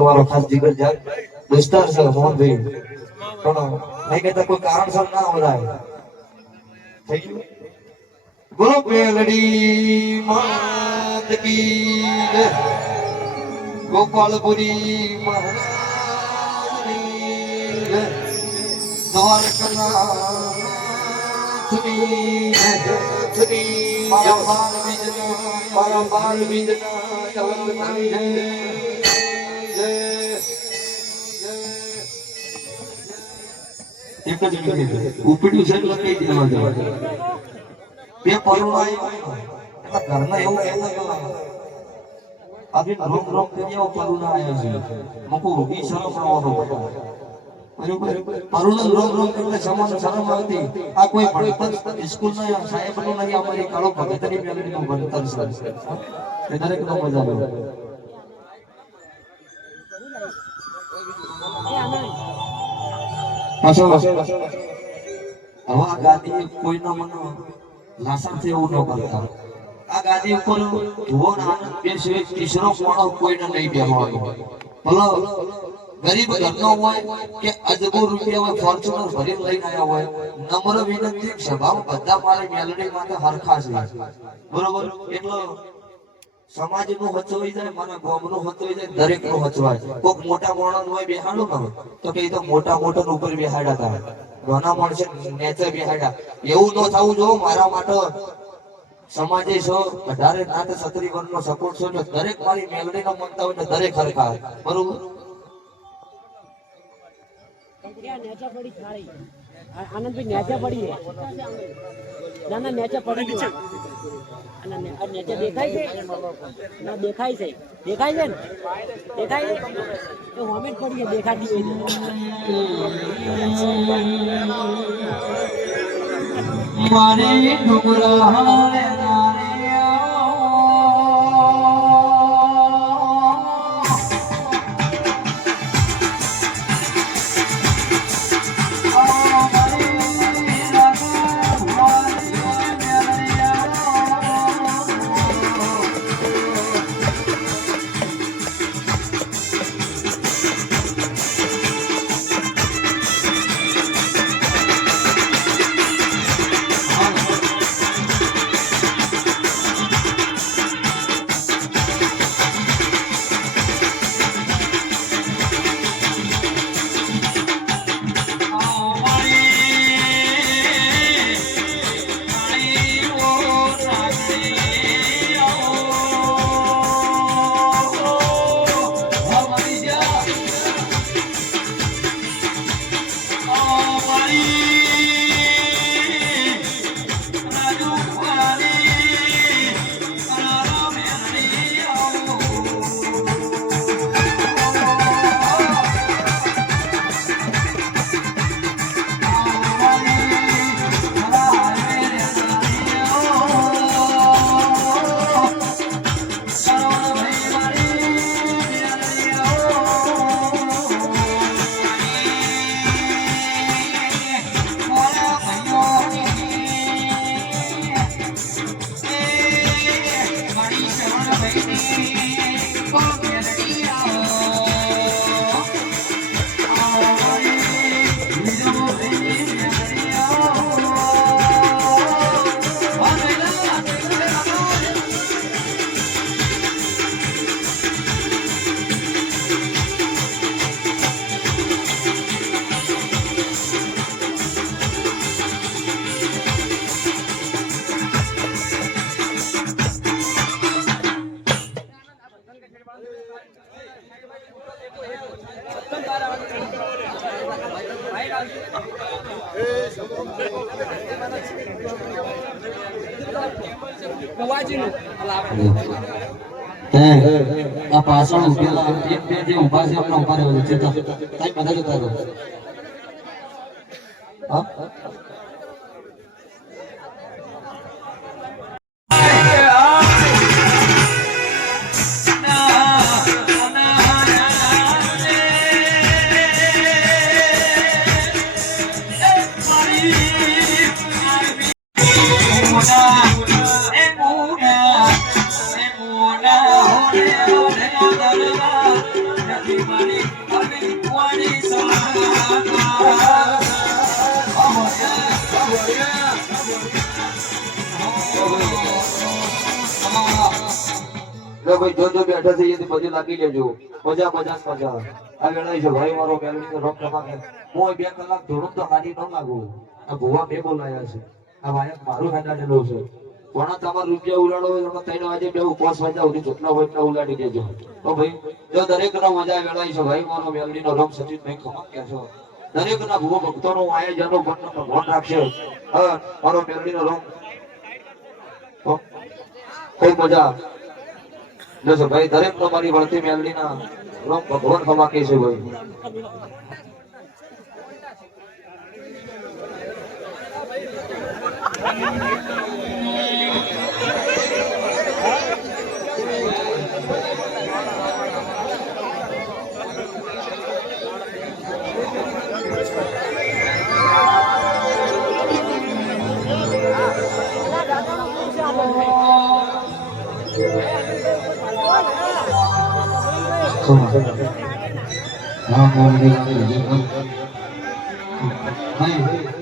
વાળો ખાસ જીગર જાગ દોસ્તાર છે મોહનભાઈ પણ નહીં કહેતા કોઈ કારણસર ના ઓલાય થઈ ગયું બોલો પેલડી માત કી જય ગોપાલપુરી મહારાજની જય દ્વારકાનાથની જય મારા બાલ બીજના જવલની જય એક જ મિનિટ ઉપડ્યું છે એટલે કઈ દેવા જવા બે પરુણાઈ એટલે ઘરના એવું કહેતા કે અભી રોમ રોમ કરીએ પરુણા આવ્યા છે મકો ઈ શરમ આવવાનો બરોબર પરુણા રોમ રોમ એટલે સમાન શરમ આવતી આ કોઈ ભણતર સ્કૂલ ના સાહેબ નું નહીં અમારી કાળો ભગતની મેલડી નું ભણતર છે એ દરેક નો મજા આવે હવે આ ગાદી કોઈના મન લાસાથી એવું ન કરતા આ ગાદી ઉપર ધોન આનંદ બેસે તીસરો કોણો કોઈને નહીં બેહવાનો ભલો ગરીબ ઘરનો હોય કે અજબો રૂપિયા હોય ફોર્ચ્યુનર ભરીને લઈને આવ્યા હોય નમ્ર વિનંતી સ્વભાવ બધા મારી મેલડી માટે હરખા છે બરોબર એટલે સમાજ નું હચવાઈ જાય મને ગામ નું હચવાઈ જાય દરેક નું હચવાય કોઈક મોટા માણસ હોય બેહાડો ને તો કે તો મોટા મોટા ઉપર બેહાડ્યા હતા નાના માણસે નેચે બેહાડ્યા એવું ન થવું જો મારા માટે સમાજે છો 18 નાત 36 વર્ષનો સપોર્ટ છો એટલે દરેક મારી મેલડી નો મનતા હોય દરેક હરખા બરોબર આનંદભાઈ નેચા પડી ના નેચા પડી છે નેચા દેખાય છે ના દેખાય છે દેખાય છે ને દેખાય છે તો હોમેટ પડી દેખાતી મારી ડુંગરા આ પાછળ ઉભેલા એક બે જે ઉભા છે એમને ઉભા રહેવું છે કઈ બધા જતા રહો હા લે ભાઈ જો બેઠા છે એથી બધી લાગી લેજો મજા આ વેળાય છે ભાઈ મારો મેલડી રોક ટમાકે હું 2 કલાક ધોરું તો હારી ન લાગુ આ ભુવા બે બોલાયા છે આ વાયક મારું હેડાડેલો છે કોણા તમાર રૂપિયા ઉલાડો હોય તો 3 વાગે બે ઉપવાસ વાગ્યા સુધી જેટલા હોય એટલા ઉલાડી દેજો તો ભાઈ જો દરેક નો મજા વેળાય છે ભાઈ મારો મેલડી નો રોક સચિત ભાઈ ખમા કે છો દરેક ના ભુવા ભક્તો નો આયોજનો ભગવાન રાખશે હા મારો મેલડી નો રોક ખૂબ મજા જો ભાઈ દરેક તમારી વળતી મેલડી ના રોમ ભગવાન ખમા કે છે ભાઈ હા